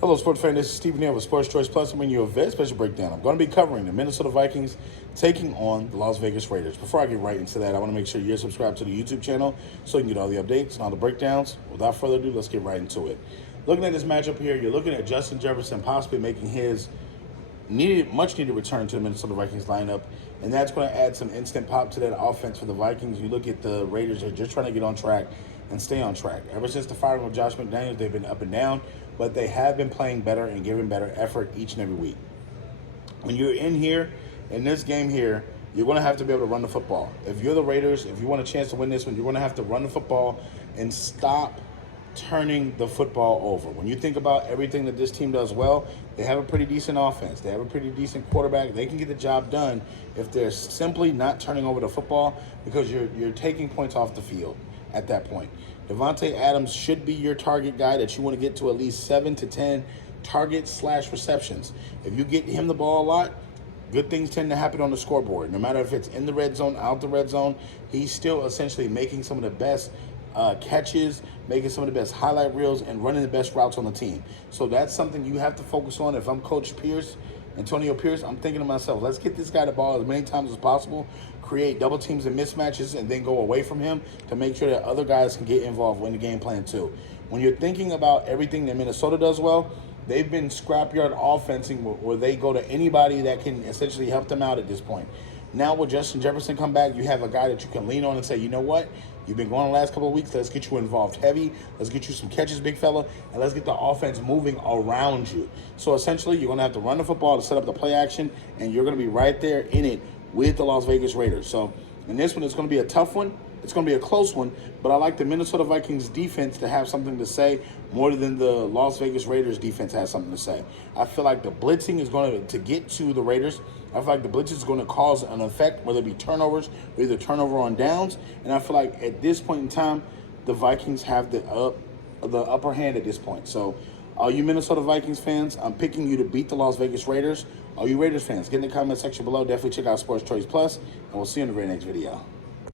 Hello, sports fan. This is Stephen here with Sports Choice Plus. I'm bringing you a very special breakdown. I'm going to be covering the Minnesota Vikings taking on the Las Vegas Raiders. Before I get right into that, I want to make sure you're subscribed to the YouTube channel so you can get all the updates and all the breakdowns. Without further ado, let's get right into it. Looking at this matchup here, you're looking at Justin Jefferson possibly making his much needed return to the Minnesota Vikings lineup, and that's going to add some instant pop to that offense for the Vikings. You look at the Raiders, they're just trying to get on track and stay on track. Ever since the firing of Josh McDaniels, they've been up and down, but they have been playing better and giving better effort each and every week. When you're in here, in this game here, you're going to have to be able to run the football. If you're the Raiders, if you want a chance to win this one, you're going to have to run the football and stop turning the football over. When you think about everything that this team does well, they have a pretty decent offense. They have a pretty decent quarterback. They can get the job done if they're simply not turning over the football, because you're taking points off the field at that point. Devontae Adams should be your target guy that you want to get to at least 7 to 10 targets/receptions. If you get him the ball a lot, good things tend to happen on the scoreboard. No matter if it's in the red zone, out the red zone, he's still essentially making some of the best catches, making some of the best highlight reels, and running the best routes on the team. So that's something you have to focus on. If I'm Coach Pierce, Antonio Pierce, I'm thinking to myself, let's get this guy the ball as many times as possible, create double teams and mismatches, and then go away from him to make sure that other guys can get involved in the game plan too. When you're thinking about everything that Minnesota does well, they've been scrapyard offensing where they go to anybody that can essentially help them out at this point. Now with Justin Jefferson come back, you have a guy that you can lean on and say, you know what? You've been going the last couple of weeks. Let's get you involved heavy. Let's get you some catches, big fella, and let's get the offense moving around you. So essentially, you're going to have to run the football to set up the play action, and you're going to be right there in it with the Las Vegas Raiders. So in this one, it's going to be a tough one. It's going to be a close one, but I like the Minnesota Vikings defense to have something to say more than the Las Vegas Raiders defense has something to say. I feel like the blitzing is going to get to the Raiders. I feel like the blitz is going to cause an effect, whether it be turnovers or either turnover on downs. And I feel like at this point in time, the Vikings have the upper hand at this point. So all you Minnesota Vikings fans, I'm picking you to beat the Las Vegas Raiders. All you Raiders fans, get in the comment section below. Definitely check out Sports Choice Plus, and we'll see you in the very next video.